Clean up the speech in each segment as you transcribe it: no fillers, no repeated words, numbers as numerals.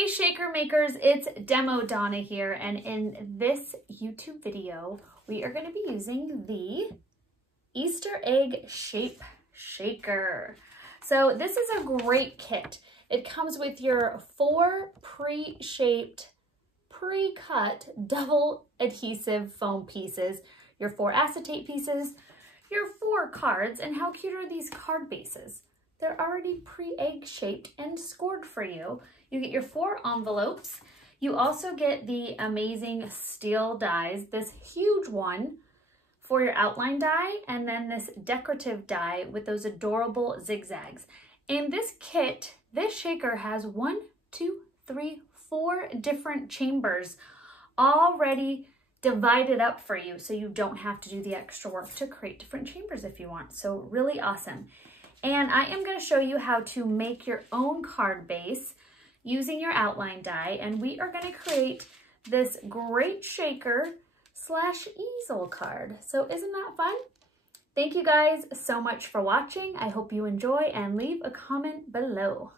Hey Shaker Makers, it's Demo Donna here, and in this YouTube video, we are going to be using the Easter Egg Shape Shaker. So this is a great kit. It comes with your 4 pre-shaped, pre-cut double adhesive foam pieces, your 4 acetate pieces, your 4 cards, and how cute are these card bases? They're already pre-egg shaped and scored for you. You get your 4 envelopes. You also get the amazing steel dies, this huge one for your outline die, and then this decorative die with those adorable zigzags. In this kit, this shaker has 1, 2, 3, 4 different chambers already divided up for you, so you don't have to do the extra work to create different chambers if you want. So really awesome. And I am going to show you how to make your own card base using your outline die, and we are going to create this great shaker slash easel card. So isn't that fun? Thank you guys so much for watching. I hope you enjoy, and leave a comment below.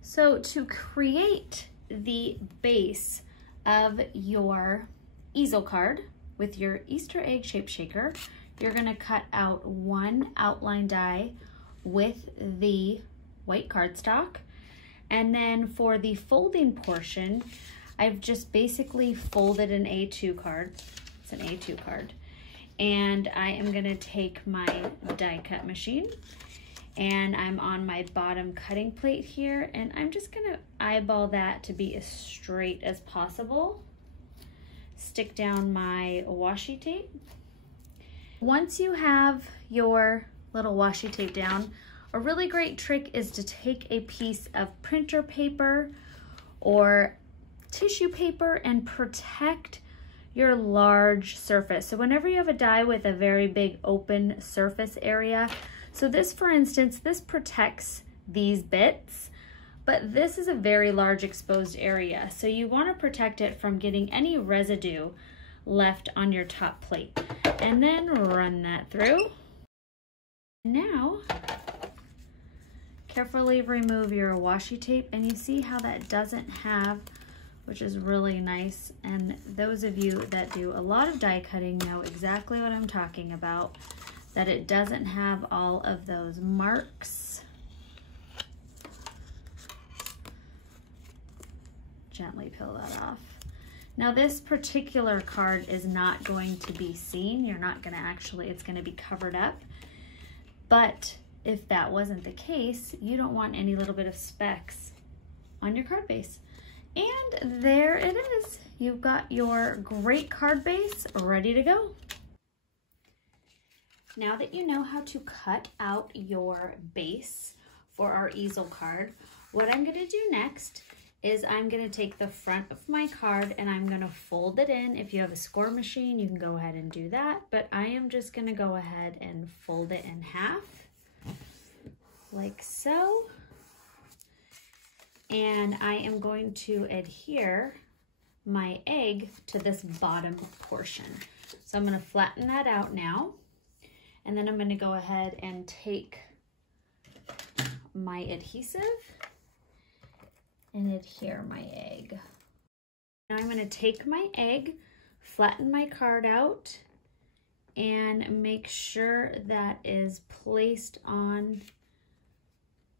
So to create the base of your easel card with your Easter egg shape shaker, you're going to cut out 1 outline die with the white cardstock. And then for the folding portion, I've just basically folded an A2 card. It's an A2 card. And I am going to take my die cut machine, and I'm on my bottom cutting plate here, and I'm just going to eyeball that to be as straight as possible. Stick down my washi tape. Once you have your little washi tape down, a really great trick is to take a piece of printer paper or tissue paper and protect your large surface. So whenever you have a die with a very big open surface area, so this, for instance, this protects these bits, but this is a very large exposed area. So you want to protect it from getting any residue left on your top plate, and then run that through. Now carefully remove your washi tape, and you see how that doesn't have, which is really nice, and those of you that do a lot of die cutting know exactly what I'm talking about, that it doesn't have all of those marks. Gently peel that off. Now this particular card is not going to be seen. You're not going to actually, it's going to be covered up. But if that wasn't the case, you don't want any little bit of specks on your card base. And there it is. You've got your great card base ready to go. Now that you know how to cut out your base for our easel card, what I'm going to do next is I'm going to take the front of my card and I'm going to fold it in. If you have a score machine, you can go ahead and do that, but I am just going to go ahead and fold it in half, like so. And I am going to adhere my egg to this bottom portion. So I'm going to flatten that out now, and then I'm going to go ahead and take my adhesive and adhere my egg. Now I'm going to take my egg, flatten my card out, and make sure that is placed on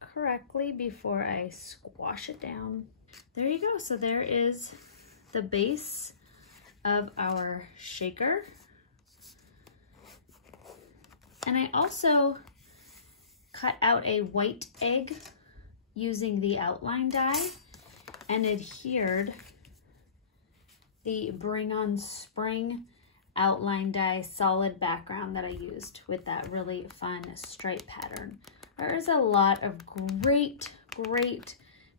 correctly before I squash it down. There you go. So there is the base of our shaker. And I also cut out a white egg using the outline die and adhered the Bring on Spring outline die solid background that I used with that really fun stripe pattern. There's a lot of great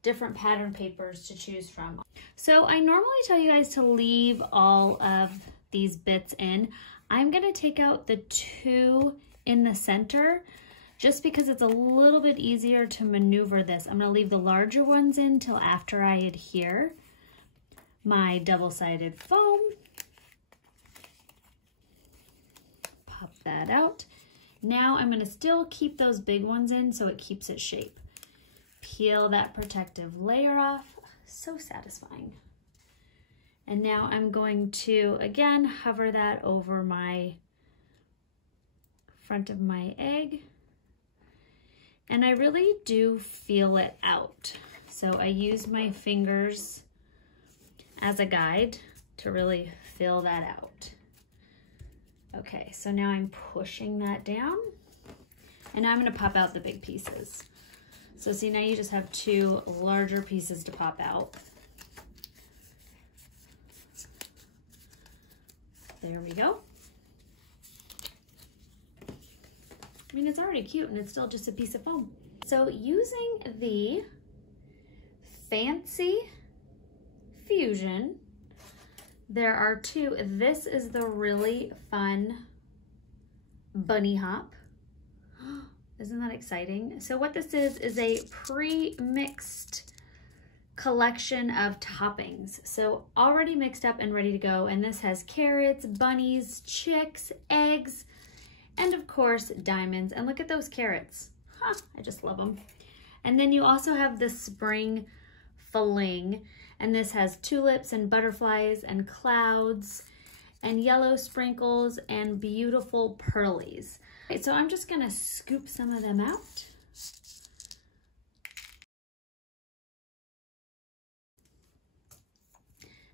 different pattern papers to choose from. So I normally tell you guys to leave all of these bits in. I'm going to take out the 2 in the center just because it's a little bit easier to maneuver this. I'm going to leave the larger ones in till after I adhere my double-sided foam. Pop that out. Now I'm going to still keep those big ones in so it keeps its shape. peel that protective layer off. So satisfying. And now I'm going to, again, hover that over my front of my egg. And I really do feel it out. So I use my fingers as a guide to really feel that out. Okay, so now I'm pushing that down. And now I'm gonna pop out the big pieces. So see, now you just have two larger pieces to pop out. There we go. I mean, it's already cute and it's still just a piece of foam. So using the Fancy Fusion, there are two. This is the really fun bunny hop. Isn't that exciting? So what this is a pre-mixed collection of toppings. So already mixed up and ready to go. And this has carrots, bunnies, chicks, eggs, and of course, diamonds. And look at those carrots. Huh, I just love them. And then you also have the spring fling. And this has tulips and butterflies and clouds and yellow sprinkles and beautiful pearlies. Okay, so I'm just gonna scoop some of them out.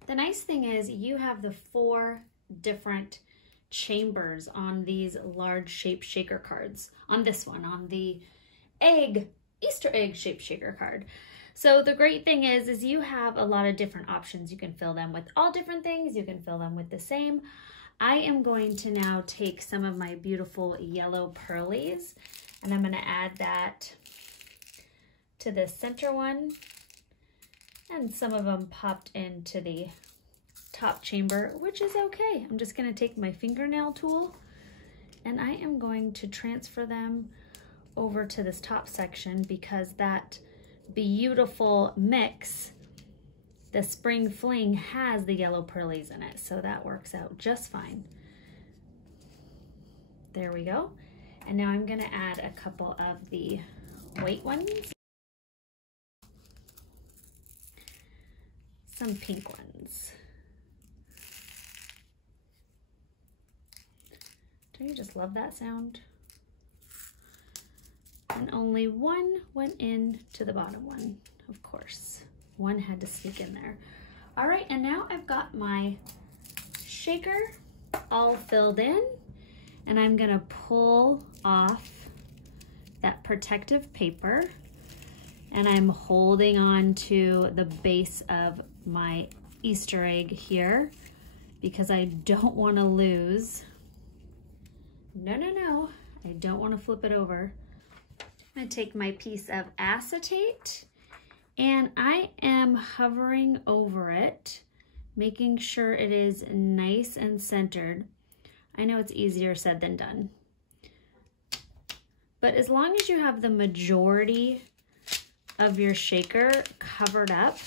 The nice thing is you have the 4 different chambers on these large shape shaker cards. On this one, on the Easter egg shape shaker card. So the great thing is you have a lot of different options. You can fill them with all different things. You can fill them with the same. I am going to now take some of my beautiful yellow pearlies and I'm gonna add that to the center one. And some of them popped into the top chamber, which is okay. I'm just gonna take my fingernail tool and I am going to transfer them over to this top section because that beautiful mix, the spring fling, has the yellow pearlies in it, so that works out just fine. There we go. And now I'm gonna add a couple of the white ones, some pink ones. Don't you just love that sound? And only one went in to the bottom one, of course. One had to sneak in there. All right, and now I've got my shaker all filled in, and I'm gonna pull off that protective paper, and I'm holding on to the base of my Easter egg here because I don't wanna lose. No, I don't wanna flip it over. I'm gonna take my piece of acetate and I am hovering over it, making sure it is nice and centered. I know it's easier said than done. But as long as you have the majority of your shaker covered up,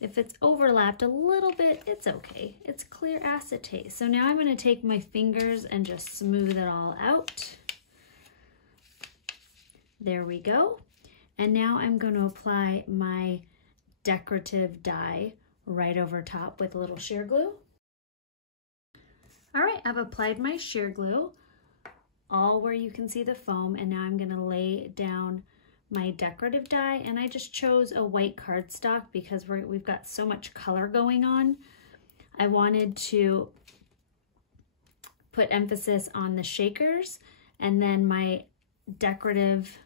if it's overlapped a little bit, it's okay. It's clear acetate. So now I'm gonna take my fingers and just smooth it all out. There we go. And now I'm going to apply my decorative dye right over top with a little sheer glue. All right, I've applied my sheer glue all where you can see the foam, and now I'm going to lay down my decorative dye, and I just chose a white cardstock because we've got so much color going on. I wanted to put emphasis on the shakers and then my decorative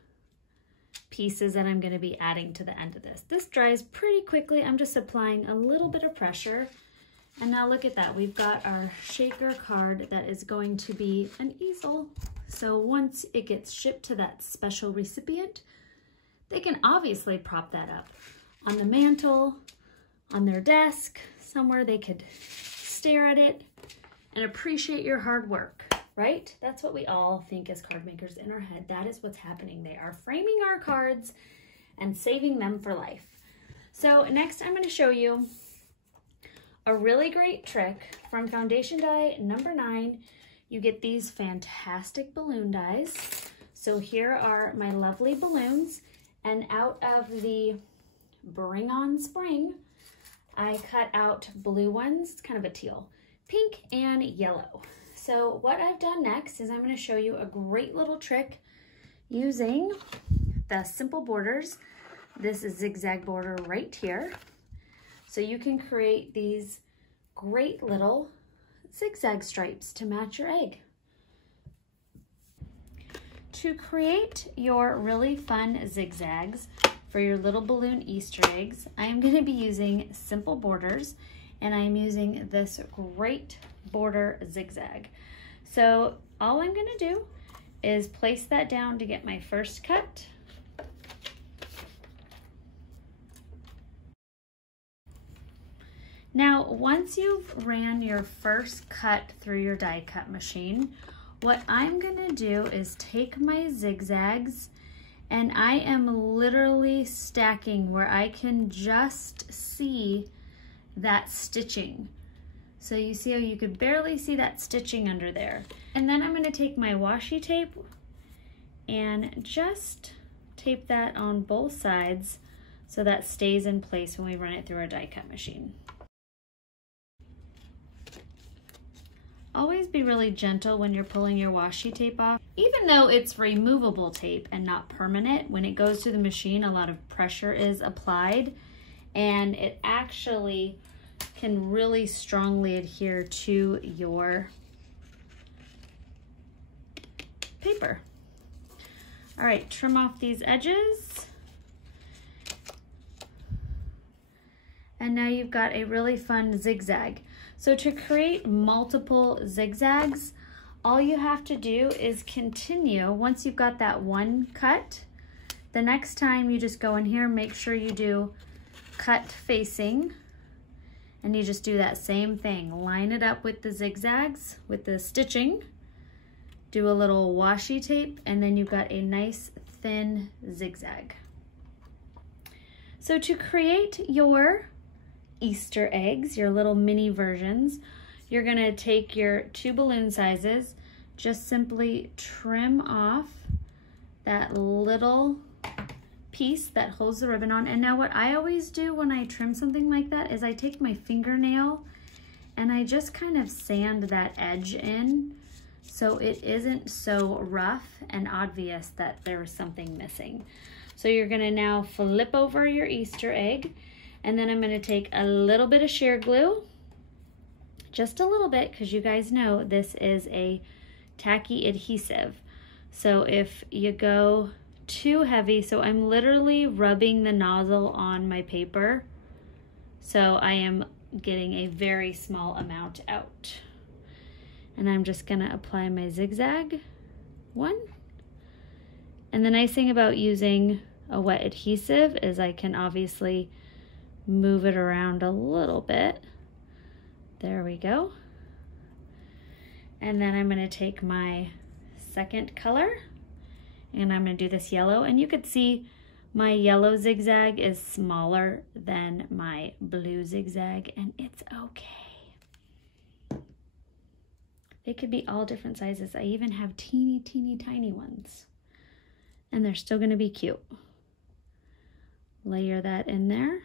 pieces that I'm going to be adding to the end of this. This dries pretty quickly. I'm just applying a little bit of pressure. And now look at that. We've got our shaker card that is going to be an easel. So once it gets shipped to that special recipient, they can obviously prop that up on the mantle, on their desk, somewhere they could stare at it and appreciate your hard work. Right? That's what we all think as card makers in our head. That is what's happening. They are framing our cards and saving them for life. So next I'm going to show you a really great trick from foundation die number 9. You get these fantastic balloon dies. So So here are my lovely balloons, and out of the Bring On Spring, I cut out blue ones. It's kind of a teal, pink, and yellow. So what I've done next is I'm going to show you a great little trick using the simple borders. This is zigzag border right here. So you can create these great little zigzag stripes to match your egg. To create your really fun zigzags for your little balloon Easter eggs, I am going to be using simple borders, and I'm using this great border zigzag. So all I'm going to do is place that down to get my first cut. Now, once you've ran your first cut through your die cut machine, what I'm gonna do is take my zigzags, and I am literally stacking where I can just see that stitching. So you see how you could barely see that stitching under there. And then I'm gonna take my washi tape and just tape that on both sides so that stays in place when we run it through our die cut machine. Always be really gentle when you're pulling your washi tape off. Even though it's removable tape and not permanent, when it goes through the machine, a lot of pressure is applied, and it actually can really strongly adhere to your paper. All right, trim off these edges. And now you've got a really fun zigzag. So to create multiple zigzags, all you have to do is continue. Once you've got that one cut, the next time you just go in here, make sure you do cut facing, and you just do that same thing. Line it up with the zigzags, with the stitching, do a little washi tape, and then you've got a nice thin zigzag. So to create your Easter eggs, your little mini versions, you're gonna take your 2 balloon sizes, just simply trim off that little piece that holds the ribbon on. And now what I always do when I trim something like that is I take my fingernail and I just kind of sand that edge in so it isn't so rough and obvious that there's something missing. So you're gonna now flip over your Easter egg, and then I'm gonna take a little bit of sheer glue, just a little bit, because you guys know this is a tacky adhesive. So if you go too heavy, so I'm literally rubbing the nozzle on my paper, so I am getting a very small amount out. And I'm just gonna apply my zigzag one. And the nice thing about using a wet adhesive is I can obviously move it around a little bit. There we go. And then I'm gonna take my second color and I'm gonna do this yellow, and you could see my yellow zigzag is smaller than my blue zigzag, and it's okay. They could be all different sizes. I even have teeny, teeny, tiny ones, and they're still gonna be cute. Layer that in there.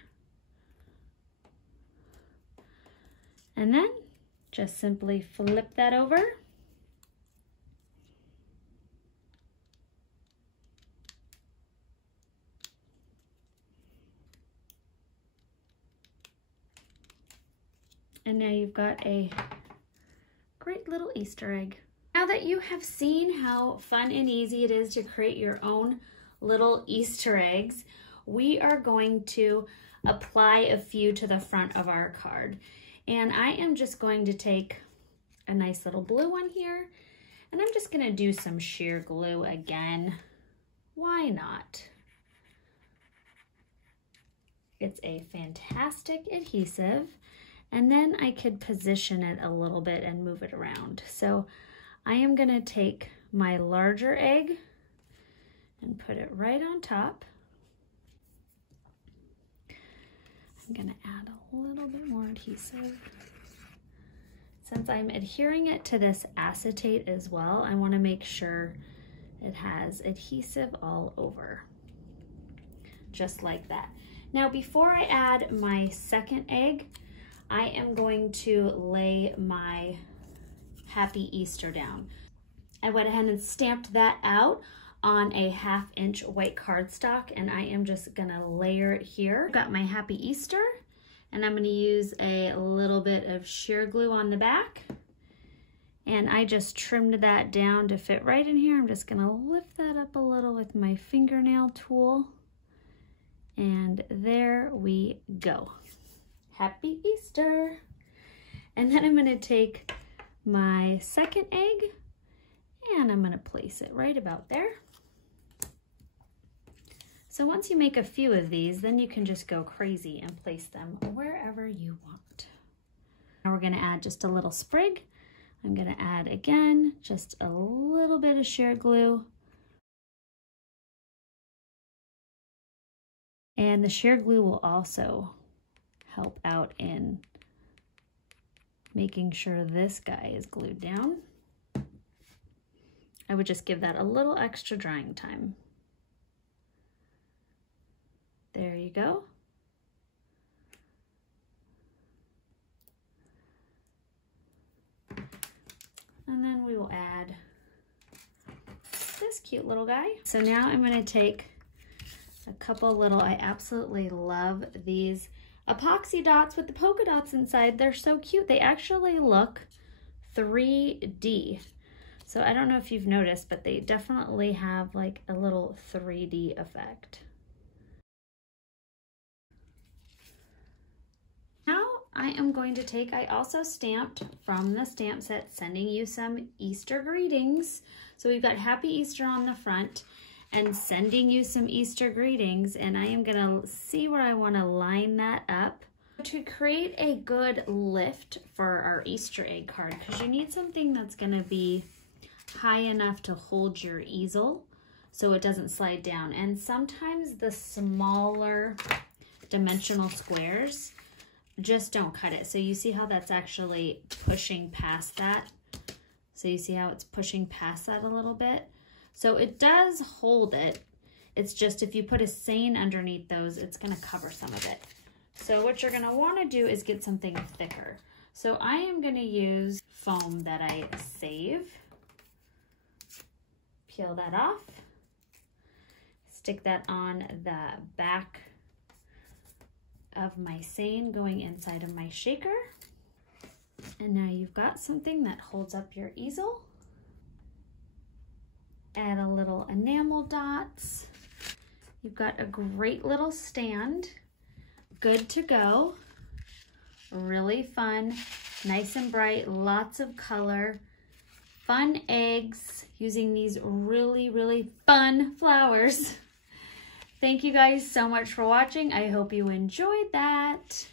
And then just simply flip that over. And now you've got a great little Easter egg. Now that you have seen how fun and easy it is to create your own little Easter eggs, we are going to apply a few to the front of our card. And I am just going to take a nice little blue one here, and I'm just gonna do some sheer glue again. Why not? It's a fantastic adhesive, and then I could position it a little bit and move it around. So I am gonna take my larger egg and put it right on top. I'm gonna add a little bit more adhesive. Since I'm adhering it to this acetate as well, I wanna make sure it has adhesive all over, just like that. Now, before I add my second egg, I am going to lay my Happy Easter down. I went ahead and stamped that out on a 1/2 inch white cardstock, and I am just gonna layer it here. Got my Happy Easter, and I'm gonna use a little bit of sheer glue on the back, and I just trimmed that down to fit right in here. I'm just gonna lift that up a little with my fingernail tool, and there we go. Happy Easter. And then I'm gonna take my second egg and I'm gonna place it right about there. So once you make a few of these, then you can just go crazy and place them wherever you want. Now we're gonna add just a little sprig. I'm gonna add again, just a little bit of sheer glue. And the sheer glue will also help out in making sure this guy is glued down. I would just give that a little extra drying time. There you go. And then we will add this cute little guy. So now I'm going to take a couple little, I absolutely love these epoxy dots with the polka dots inside. They're so cute. They actually look 3D. So I don't know if you've noticed, but they definitely have like a little 3D effect. Now I am going to take, I also stamped from the stamp set, sending you some Easter greetings. So we've got Happy Easter on the front and sending you some Easter greetings, and I am gonna see where I wanna line that up to create a good lift for our Easter egg card, because you need something that's gonna be high enough to hold your easel so it doesn't slide down. And sometimes the smaller dimensional squares just don't cut it. So you see how that's actually pushing past that? So you see how it's pushing past that a little bit? So it does hold it. It's just if you put a seine underneath those, it's gonna cover some of it. So what you're gonna wanna do is get something thicker. So I am gonna use foam that I save. Peel that off. Stick that on the back of my seine going inside of my shaker. And now you've got something that holds up your easel. Add a little enamel dots. You've got a great little stand, good to go. Really fun, nice and bright, lots of color, fun eggs using these really, really fun flowers. Thank you guys so much for watching. I hope you enjoyed that.